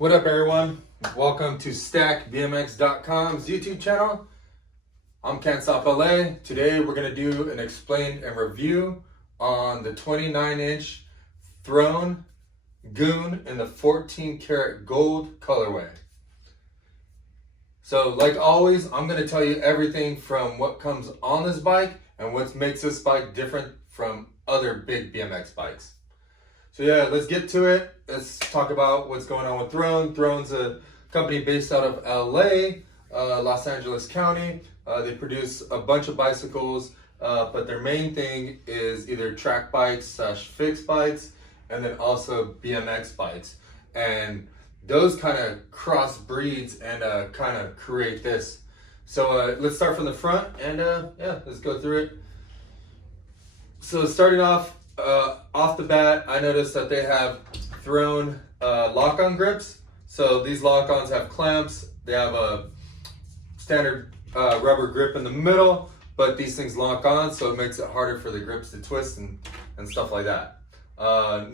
What up, everyone? Welcome to StackBMX.com's YouTube channel. I'm Can't Stop LA. Today we're going to do an explain and review on the 29-inch Throne Goon in the 14 karat gold colorway. So like always, I'm going to tell you everything from what comes on this bike and what makes this bike different from other big BMX bikes. So yeah, let's get to it. Let's talk about what's going on with Throne. Throne's a company based out of LA, Los Angeles County. They produce a bunch of bicycles, but their main thing is either track bikes / fixed bikes, and then also BMX bikes. And those kind of cross breeds and kind of create this. So let's start from the front and yeah, let's go through it. So starting off the bat, I noticed that they have Throne lock-on grips. So these lock-ons have clamps. They have a standard rubber grip in the middle, but these things lock on, so it makes it harder for the grips to twist and stuff like that.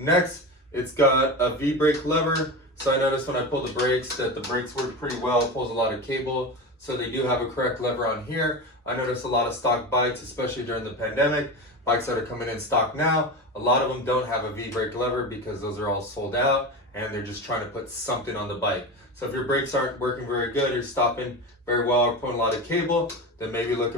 Next, it's got a V-brake lever. So I noticed when I pull the brakes that the brakes work pretty well. It pulls a lot of cable, so they do have a correct lever on here. I noticed a lot of stock bikes, especially during the pandemic, bikes that are coming in stock now, a lot of them don't have a V-brake lever because those are all sold out and they're just trying to put something on the bike. So if your brakes aren't working very good or stopping very well or pulling a lot of cable, then maybe look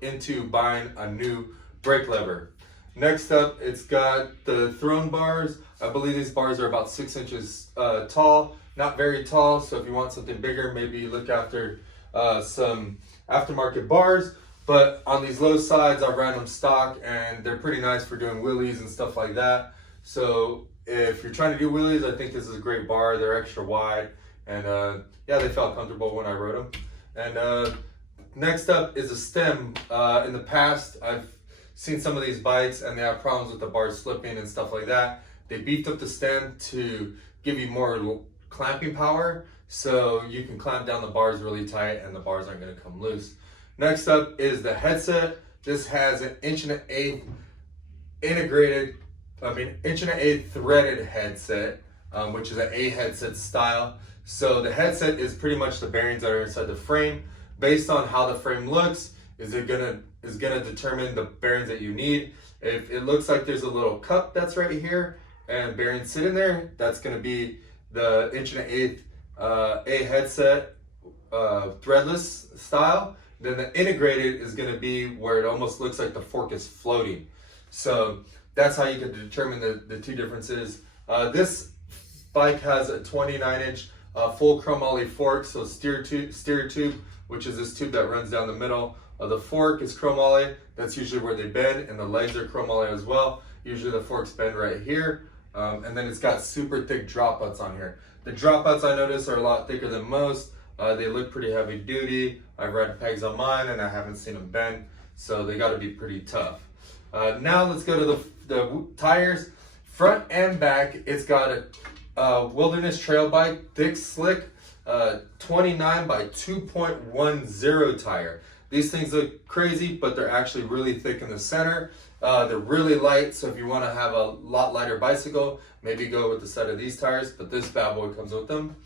into buying a new brake lever. Next up, it's got the Throne bars. I believe these bars are about 6 inches tall, not very tall. So if you want something bigger, maybe look after some aftermarket bars. But on these low sides, I ran them stock and they're pretty nice for doing wheelies and stuff like that. So if you're trying to do wheelies, I think this is a great bar. They're extra wide and yeah, they felt comfortable when I rode them. And next up is a stem. In the past, I've seen some of these bikes and they have problems with the bars slipping and stuff like that. They beefed up the stem to give you more clamping power, so you can clamp down the bars really tight and the bars aren't going to come loose. Next up is the headset. This has an 1.1 integrated, inch and an eighth threaded headset, which is an A headset style. So the headset is pretty much the bearings that are inside the frame. Based on how the frame looks, is gonna determine the bearings that you need. If it looks like there's a little cup that's right here and bearings sit in there, that's gonna be the 1.1 A headset threadless style. Then the integrated is going to be where it almost looks like the fork is floating. So that's how you can determine the two differences. This bike has a 29-inch full chromoly fork, so steer tube, which is this tube that runs down the middle of the fork, is chromoly. That's usually where they bend, and the legs are chromoly as well. Usually the forks bend right here. And then it's got super thick dropouts on here. The dropouts I notice are a lot thicker than most. They look pretty heavy duty. I've read pegs on mine and I haven't seen them bend, so they got to be pretty tough. Now let's go to the tires. Front and back, it's got a wilderness trail bike, thick, slick, 29 by 2.10 tire. These things look crazy, but they're actually really thick in the center. They're really light, so if you want to have a lot lighter bicycle, maybe go with the set of these tires, but this bad boy comes with them.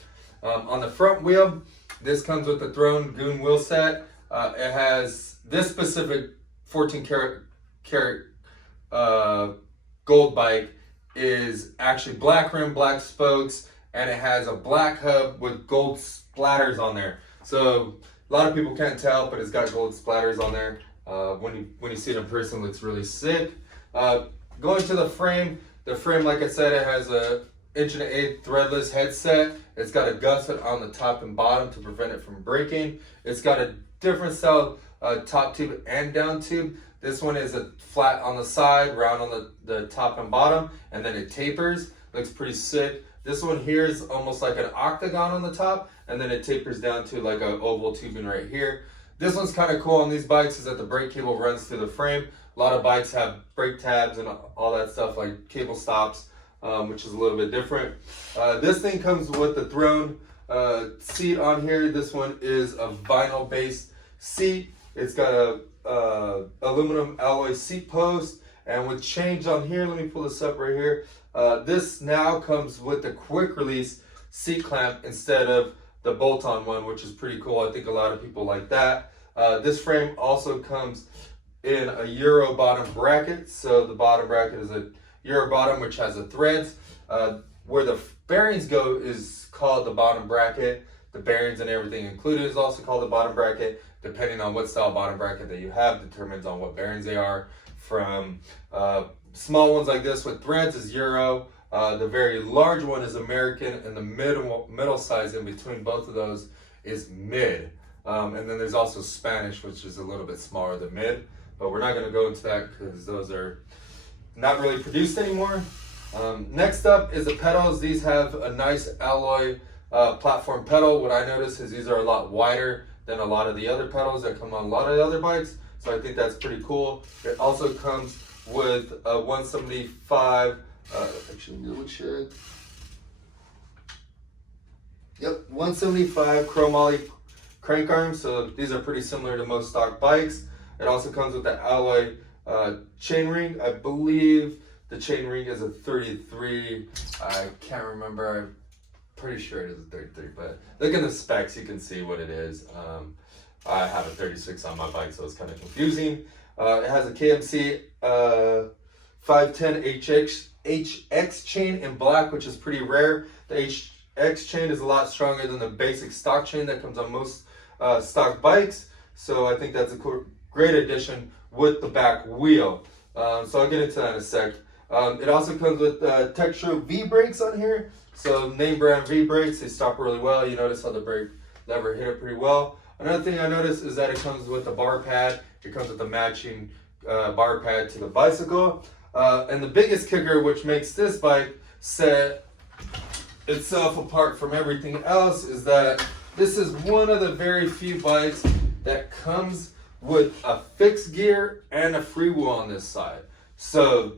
On the front wheel, this comes with the Throne Goon wheel set. It has this specific 14 karat gold bike is actually black rim, black spokes, and it has a black hub with gold splatters on there. So a lot of people can't tell, but it's got gold splatters on there. When you see it in person, it looks really sick. Going to the frame, like I said, it has a 1.1 threadless headset. It's got a gusset on the top and bottom to prevent it from breaking. It's got a different style top tube and down tube. This one is a flat on the side, round on the top and bottom, and then it tapers. Looks pretty sick. This one here is almost like an octagon on the top, and then it tapers down to like an oval tubing right here. This one's kind of cool on these bikes is that the brake cable runs through the frame. A lot of bikes have brake tabs and all that stuff like cable stops. Which is a little bit different. This thing comes with the Throne seat on here. This one is a vinyl based seat. It's got a aluminum alloy seat post, and with change on here, let me pull this up right here. This now comes with the quick release seat clamp instead of the bolt-on one, which is pretty cool. I think a lot of people like that. This frame also comes in a Euro bottom bracket. So the bottom bracket is a Euro bottom, which has the threads. Where the bearings go is called the bottom bracket. The bearings and everything included is also called the bottom bracket. Depending on what style bottom bracket that you have determines on what bearings they are. From small ones like this with threads is Euro. The very large one is American, and the middle size in between both of those is mid. And then there's also Spanish, which is a little bit smaller than mid. But we're not going to go into that because those are not really produced anymore. Next up is the pedals. These have a nice alloy platform pedal. What I notice is these are a lot wider than a lot of the other pedals that come on a lot of the other bikes. So I think that's pretty cool. It also comes with a 175, actually double check. Yep, 175 chromoly crank arms. So these are pretty similar to most stock bikes. It also comes with the alloy chainring. I believe the chainring is a 33. I can't remember. I'm pretty sure it is a 33, but look in the specs, you can see what it is. I have a 36 on my bike, so it's kind of confusing. It has a KMC 510 HX chain in black, which is pretty rare. The HX chain is a lot stronger than the basic stock chain that comes on most stock bikes. So I think that's a great addition with the back wheel. So I'll get into that in a sec. It also comes with texture V brakes on here. So name brand V brakes, they stop really well. You notice how the brake lever hit it pretty well. Another thing I noticed is that it comes with a bar pad. It comes with a matching bar pad to the bicycle. And the biggest kicker, which makes this bike set itself apart from everything else, is that this is one of the very few bikes that comes with a fixed gear and a freewheel on this side. So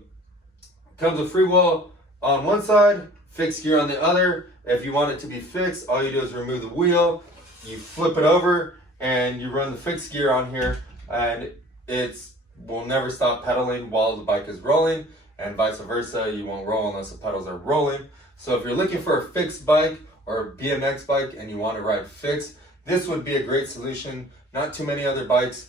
it comes with freewheel on one side, fixed gear on the other. If you want it to be fixed, all you do is remove the wheel, you flip it over, and you run the fixed gear on here, and it will never stop pedaling while the bike is rolling, and vice versa. You won't roll unless the pedals are rolling. So if you're looking for a fixed bike or a BMX bike and you want to ride fixed, this would be a great solution. Not too many other bikes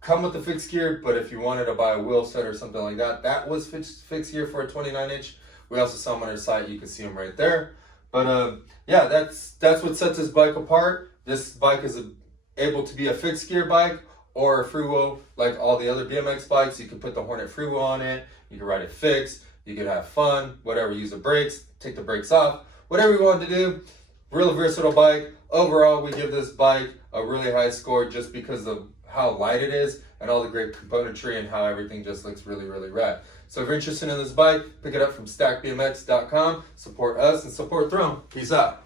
come with the fixed gear, but if you wanted to buy a wheel set or something like that, that was fixed gear for a 29-inch. We also saw them on our site. You can see them right there. But yeah, that's what sets this bike apart. This bike is able to be a fixed gear bike or a freewheel like all the other BMX bikes. You can put the Hornet freewheel on it. You can ride it fixed. You can have fun, whatever. Use the brakes, take the brakes off, whatever you want to do. Real versatile bike. Overall, we give this bike a really high score just because of how light it is and all the great componentry and how everything just looks really, really rad. So if you're interested in this bike, pick it up from stackbmx.com. Support us and support Throne. Peace out.